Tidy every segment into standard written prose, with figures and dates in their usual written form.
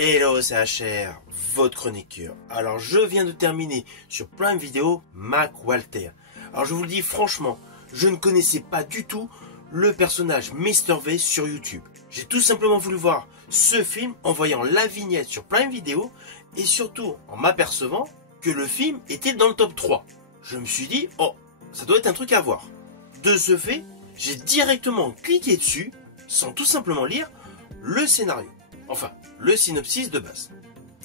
Hello, c'est HR, votre chroniqueur. Alors, je viens de terminer sur Prime Video Mac Walter. Alors, je vous le dis franchement, je ne connaissais pas du tout le personnage Mr. V sur YouTube. J'ai tout simplement voulu voir ce film en voyant la vignette sur Prime Video et surtout en m'apercevant que le film était dans le top 3. Je me suis dit, oh, ça doit être un truc à voir. De ce fait, j'ai directement cliqué dessus sans tout simplement lire le scénario. Enfin, le synopsis de base.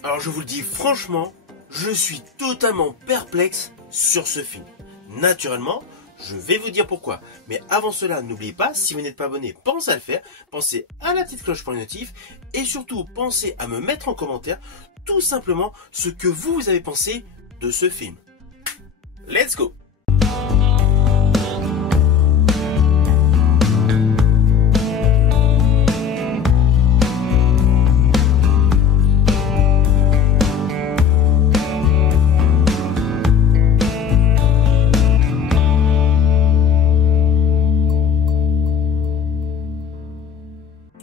Alors je vous le dis franchement, je suis totalement perplexe sur ce film. Naturellement, je vais vous dire pourquoi. Mais avant cela, n'oubliez pas, si vous n'êtes pas abonné, pensez à le faire. Pensez à la petite cloche pour les notifs. Et surtout, pensez à me mettre en commentaire tout simplement ce que vous avez pensé de ce film. Let's go!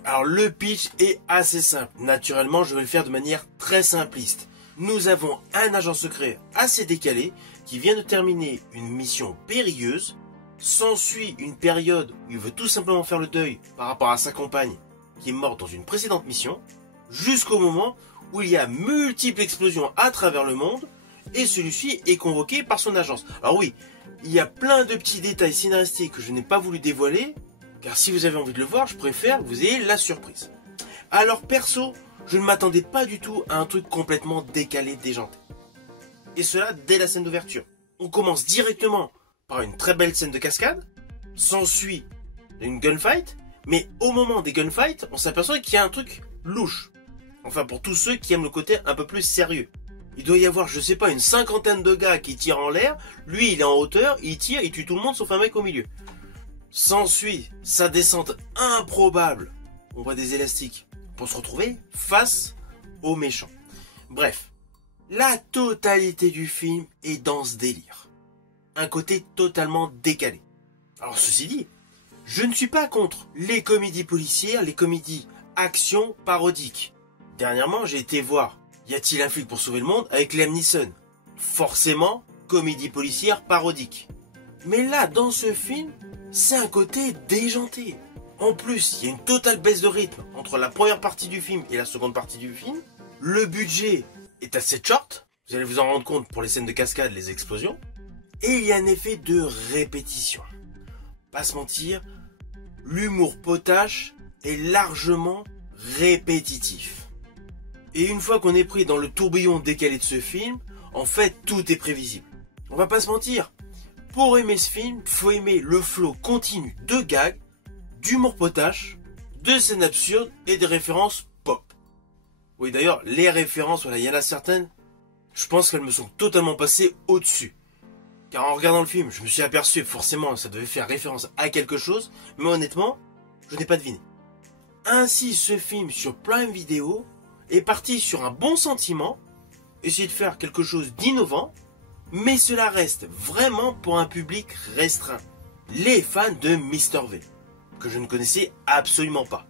Alors le pitch est assez simple. Naturellement, je vais le faire de manière très simpliste. Nous avons un agent secret assez décalé qui vient de terminer une mission périlleuse. S'ensuit une période où il veut tout simplement faire le deuil par rapport à sa compagne qui est morte dans une précédente mission, jusqu'au moment où il y a multiples explosions à travers le monde et celui-ci est convoqué par son agence. Alors oui, il y a plein de petits détails scénaristiques que je n'ai pas voulu dévoiler, car si vous avez envie de le voir, je préfère que vous ayez la surprise. Alors perso, je ne m'attendais pas du tout à un truc complètement décalé, déjanté. Et cela dès la scène d'ouverture. On commence directement par une très belle scène de cascade, s'ensuit une gunfight, mais au moment des gunfights, on s'aperçoit qu'il y a un truc louche. Enfin pour tous ceux qui aiment le côté un peu plus sérieux. Il doit y avoir, je sais pas, une cinquantaine de gars qui tirent en l'air, lui il est en hauteur, il tire, il tue tout le monde sauf un mec au milieu. S'ensuit sa descente improbable, on voit des élastiques, pour se retrouver face aux méchants. Bref, la totalité du film est dans ce délire. Un côté totalement décalé. Alors ceci dit, je ne suis pas contre les comédies policières, les comédies action parodiques. Dernièrement, j'ai été voir Y a-t-il un flic pour sauver le monde avec Liam Neeson. Forcément, comédie policière parodique. Mais là, dans ce film, c'est un côté déjanté. En plus, il y a une totale baisse de rythme entre la première partie du film et la seconde partie du film. Le budget est assez short. Vous allez vous en rendre compte pour les scènes de cascade, les explosions. Et il y a un effet de répétition. Pas se mentir, l'humour potache est largement répétitif. Et une fois qu'on est pris dans le tourbillon décalé de ce film, en fait, tout est prévisible. On va pas se mentir. Pour aimer ce film, faut aimer le flow continu de gags, d'humour potache, de scènes absurdes et des références pop. Oui d'ailleurs, les références, voilà, il y en a certaines, je pense qu'elles me sont totalement passées au-dessus. Car en regardant le film, je me suis aperçu, forcément, ça devait faire référence à quelque chose, mais honnêtement, je n'ai pas deviné. Ainsi, ce film sur Prime Video est parti sur un bon sentiment, essayer de faire quelque chose d'innovant, mais cela reste vraiment pour un public restreint. Les fans de Mr. V, que je ne connaissais absolument pas.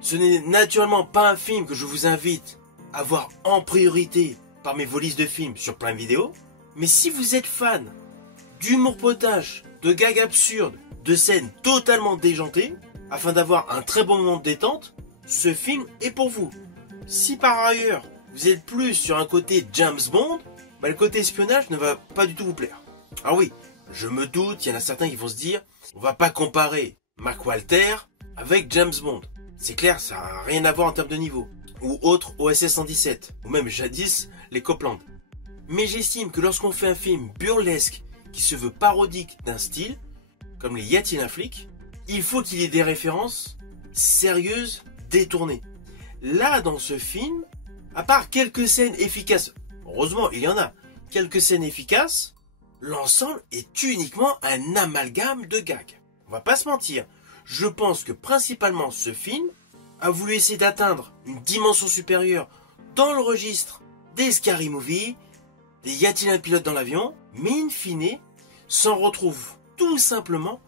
Ce n'est naturellement pas un film que je vous invite à voir en priorité parmi vos listes de films sur Prime Video, mais si vous êtes fan d'humour potache, de gags absurdes, de scènes totalement déjantées, afin d'avoir un très bon moment de détente, ce film est pour vous. Si par ailleurs, vous êtes plus sur un côté James Bond, le côté espionnage ne va pas du tout vous plaire. Ah oui, je me doute, il y en a certains qui vont se dire, on va pas comparer Mac Walter avec James Bond. C'est clair, ça n'a rien à voir en termes de niveau. Ou autre OSS 117, ou même jadis les Copland. Mais j'estime que lorsqu'on fait un film burlesque qui se veut parodique d'un style, comme les Y a-t-il un flic, il faut qu'il y ait des références sérieuses, détournées. Là, dans ce film, à part quelques scènes efficaces, heureusement, il y en a. Quelques scènes efficaces, l'ensemble est uniquement un amalgame de gags. On va pas se mentir. Je pense que principalement ce film a voulu essayer d'atteindre une dimension supérieure dans le registre des Scary Movie, des Y a-t-il un pilote dans l'avion, mais in fine, s'en retrouve tout simplement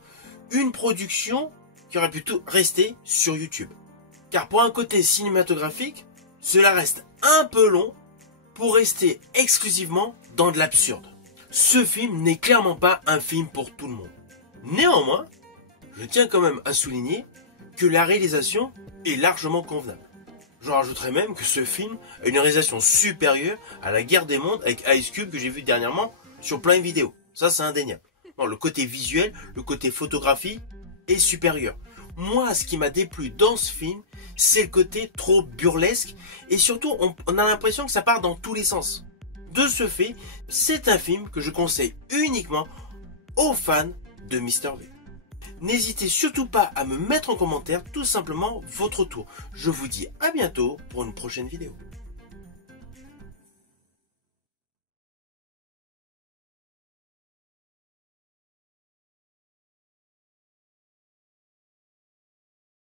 une production qui aurait pu rester sur YouTube. Car pour un côté cinématographique, cela reste un peu long pour rester exclusivement dans de l'absurde. Ce film n'est clairement pas un film pour tout le monde. Néanmoins, je tiens quand même à souligner que la réalisation est largement convenable. Je rajouterais même que ce film a une réalisation supérieure à La Guerre des Mondes avec Ice Cube que j'ai vu dernièrement sur Prime Video. Ça, c'est indéniable. Bon, le côté visuel, le côté photographie est supérieur. Moi, ce qui m'a déplu dans ce film, c'est le côté trop burlesque et surtout, on a l'impression que ça part dans tous les sens. De ce fait, c'est un film que je conseille uniquement aux fans de Mr. V. N'hésitez surtout pas à me mettre en commentaire tout simplement votre tour. Je vous dis à bientôt pour une prochaine vidéo.